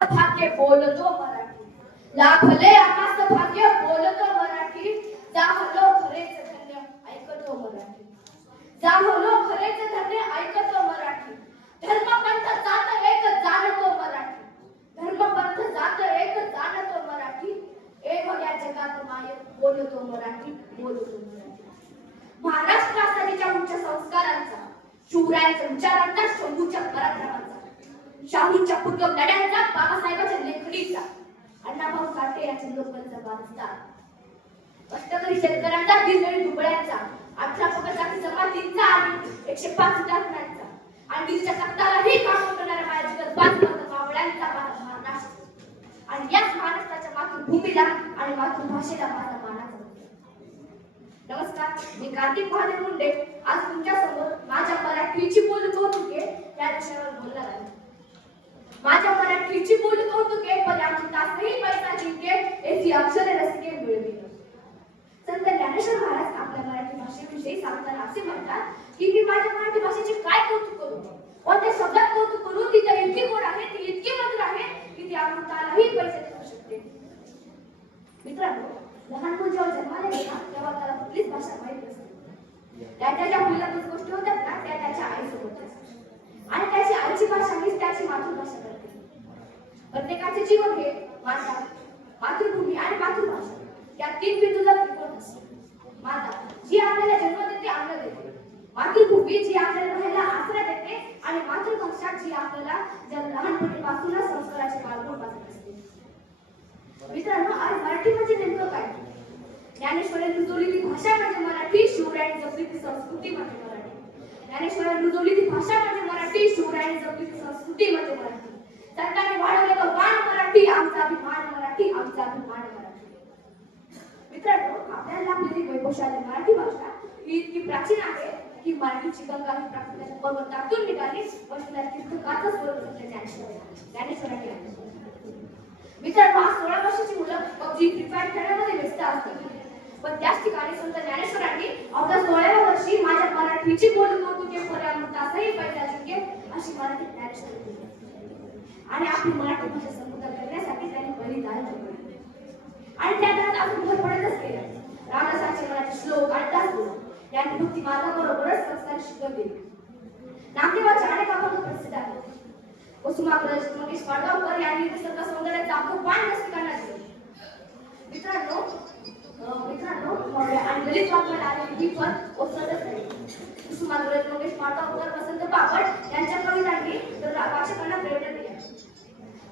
भाग्य बोलतो मराठी, लाभले आकाश भाग्य बोलतो मराठी, जाहलो खरेच धन्य ऐकतो मराठी, जाहलो खरेच धन्य ऐकतो मराठी, धर्मपंथ जात एक जाणतो मराठी, धर्मपंथ जात एक जाणतो मराठी, ए बघ्या जगात माय बोलतो मराठी, बोलतो मराठी. महाराष्ट्रासाठीच्या उच्च संस्कारांचा, शूरांच्या विचारांचा, शंभूच्या पराक्रमाचा, शाहूंच्या पूर्वक लढ्यांचा, बाबासाहेबांच्या लेखणीचा, अण्णाभाऊ साठे यांच्या लोकलचा वारसा, कष्टकरी शेतकऱ्यांचा, दिनदळी दुबळ्यांचा, 18 पगड जाती जमातींचा आणि 105 हुतात्म्यांचा, आणि दिल्लीच्या तख्तालाही काम करणाऱ्या माझ्या जगत 5 मावळ्यांचा माझा महाराष्ट्र, आणि याच महाराष्ट्राच्या मातृभूमीला आणि मातृभाषेला माझा मानाचा. नमस्कार, मी कार्तिक महादेव मुंडे आज तुमच्या समोर माझ्या मराठीची बोल कौतुके या विषयावर बोलणार आहे. माझ्या मराठीची बोल कौतुके पर्यावरणातही पैसा जिंके याची अक्षरे रसिके मिळविले. संत ज्ञानेश्वर महाराज आपल्या मराठी भाषेविषयी सांगताना असे म्हणतात की मी माझ्या मराठी भाषेचे काय कौतुक करू, कोणत्या शब्दात कौतुक करू, ती तर इतकी गोड आहे, ती इतकी मधुर आहे की ती अमृतालाही पैसे देऊ शकते. मित्रांनो, लहान मुल जेव्हा जन्माला येते तेव्हा त्याला कुठलीच भाषा माहित नसते. त्याच्या ज्या मुलातच गोष्टी होतात ना त्या त्याच्या आईसोबत असतात आणि त्याची आईची भाषा हीच त्याची मातृभाषा करते. प्रत्येकाचे जीवन हे माता, मातृभूमी आणि मातृभाषा या 3 बिंदूला त्रिकोण असतो. माता जी आपल्याला जन्म देते, अन्न देते, मातृभूमी जी आपल्याला राहायला आश्रय देते आणि मातृभाषा जी आपल्याला लहानपणीपासूनच संस्काराचे बालगुण पाजत असते. मित्रांनो, आज मराठी म्हणजे नेमकं काय? ज्ञानेश्वरांनी रुजवलेली भाषा म्हणजे मराठी, शिवरायांनी जपली ती संस्कृती म्हणजे मराठी. ज्ञानेश्वरांनी रुजवली ती भाषा म्हणजे मराठी, शिवरायांनी जपली ती संस्कृती म्हणजे मराठी. सरकारने वाढवलेलं वाण मराठी, आमचा अभिमान मराठी, आमचा अभिमान मराठी. मित्रांनो, आपल्याला लागलेली वैभवशाली मराठी भाषा ही इतकी प्राचीन आहे की मराठीची गंगा ही प्राकृताच्या पर्वतातून निघाली व तिला तीर्थकाचं स्वरूप ज्ञानेश्वरांनी आणलं. मित्रांनो, आज 16 वर्षाची मुलं पबजी, फ्री फायर खेळण्यामध्ये व्यस्त असतात, पण त्याच ठिकाणी संत ज्ञानेश्वरांनी आपल्या 16व्या वर्षी माझ्या मराठीची बोल कौतुके पर्यावरणातही पैसा जिंके अशी मराठी ज्ञानेश्वर दिली आणि आपली मराठी भाषा समृद्ध करण्यासाठी त्यांनी बलिदान दिले आणि त्या काळात आपण भर पडतच गेला. रामदासांचे मराठी श्लोक आणि दासबोध यांनी भक्ती मार्गाबरोबरच संस्कार शिकवून दिले. नामदेवाचे अनेक अभंग प्रसिद्ध आहेत. कुसुमाग्रज मंगेश पाडगावकर यांनी निसर्ग सौंदर्याचा अपूर्वान रसिकांना दिले. मित्रांनो, आणि दलित वाङ्मयात आलेली ही पण ओसरतच नाही. कुसुमाग्रज मंगेश पाडगावकर, वसंत बापट यांच्या कवितांनी तर वाचकांना प्रेरणा दिली.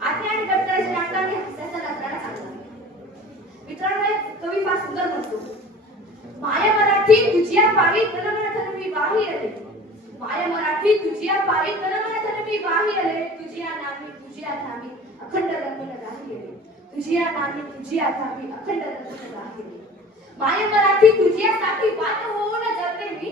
आत्या आणि गडकरीच्या नाटकांनी हास्याचा नजराणा सांगला. मित्रांनो, एक कवी फार सुंदर म्हणतो, माया मराठी तुझिया पायी तनमन धनवी वाही आले, माया मराठी तुझिया पायी तनमन धनवी वाही आले, तुझिया नामी तुझिया धामी अखंड रंगून राही आले, तुझिया नामी तुझिया धामी अखंड रंगून राही आले. माया मराठी तुझियासाठी वाट होऊन जगते मी,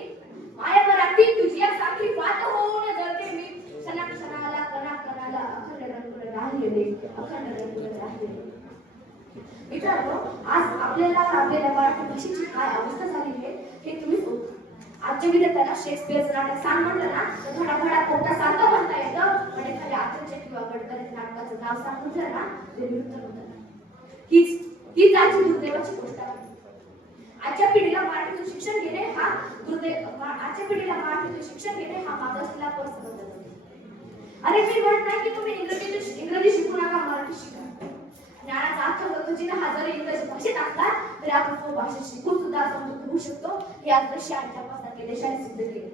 माया मराठी तुझियासाठी वाट होऊन जगते मी, क्षणा क्षणाला कणा कणाला अखंड रंगून राही आले, अखंड रंगून राही आले. मित्रांनो, आज आपल्याला मराठी भाषेची काय अवस्था झाली आहे हे तुम्ही बघा. आजच्या विद्यार्थ्यांना शेक्सपियरचं नाटक सांग म्हटलं ना तर धडाधडा पोटा सारखं म्हणता येतं, पण एखाद्या आत्याच्या किंवा गडकरीच्या नाटकाचं नाव सांग म्हटलं ना ते विरुद्ध होतं. हीच आजची दुर्दैवाची गोष्ट आहे. आजच्या पिढीला मराठीतून शिक्षण घेणे हा मागासलेला वर्ग समजला जातो. अरे मी म्हणत नाही की तुम्ही इंग्रजी शिकू नका, मराठी शिका. ज्ञानाचा अर्थ गरजेने हा जरी इंग्रजी भाषेत असला तरी आपण तो भाषा शिकून सुद्धा समृद्ध होऊ शकतो हे आज रशिया आणि जपानसारख्या देशाने सिद्ध केले.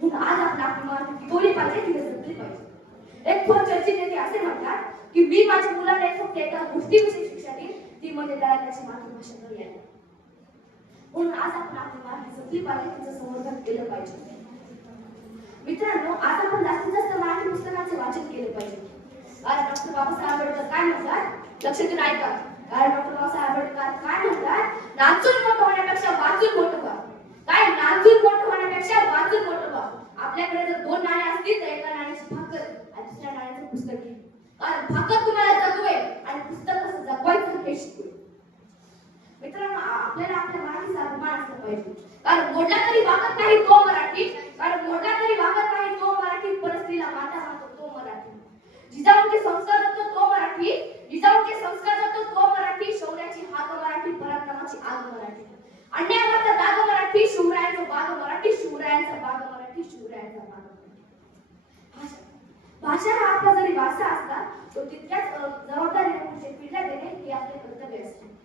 म्हणून आज आपण आपली मराठी टिकवली पाहिजे, तिथे जपली पाहिजे. एक थोर चर्चित नेते असे म्हणतात की मी माझ्या मुलाला फक्त एका गोष्टीविषयी शिक्षा देईन, ती म्हणजे त्याला त्याची मातृभाषा करू यायला. म्हणून आज आपण आपली मराठी जपली पाहिजे, तिचं संवर्धन केलं पाहिजे. मित्रांनो, आज आपण जास्तीत जास्त मराठी पुस्तकांचे वाचन केले पाहिजे. कारण डॉक्टर बाबासाहेब आंबेडकर काय म्हणतात, लक्ष देऊन ऐका. कारण डॉक्टर बाबासाहेब आंबेडकर काय म्हणतात, नाचून मोठं होण्यापेक्षा वाचून मोठं व्हा. काय, नाचून मोठं होण्यापेक्षा वाचून मोठं व्हा. आपल्याकडे जर 2 नाणी असतील तर एका नाण्याची भाकर आणि दुसऱ्या नाण्याचं पुस्तक घे. कारण भाकर तुम्हाला जगवेल आणि पुस्तक कसं जगवायचं हे शिकवेल. मित्रांनो, आपल्याला आपल्या मराठीचा अभिमान असला पाहिजे. कारण मोडला तरी वागत नाही तो मराठी, कारण मोडला तरी वागत नाही तो मराठी, परस्त्रीला माता म्हणतो तो मराठी, जिजाऊंचे संस्कार तो मराठी. वारसा असला तो तितक्याच जबाबदारीने पुढच्या पिढीला देणे हे आपले कर्तव्य असते.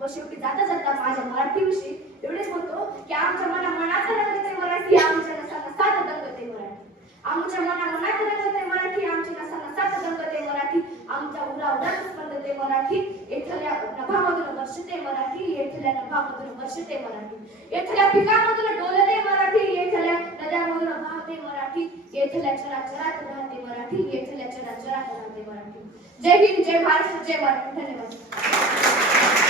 व शेवटी जाता जाता माझ्या मराठीविषयी एवढेच बोलतो की आमच्या मनात रंगते मराठी, आमच्या नसात रंगते मराठी. आमच्या मनात रंगते मराठी, आमच्या नसात रंगते मराठी. आमच्या उरात स्पंदते मराठी, येथल्या नभामधून वर्षते मराठी, येथल्या नभामधून वर्षते मराठी. येथल्या पिकामधून डोलते मराठी, येथल्या नद्यामधून वाहते मराठी. येथल्या चराचरात राहते मराठी, येथल्या चराचरात राहते मराठी. जय हिंद, जय भारत, जय मराठी. धन्यवाद.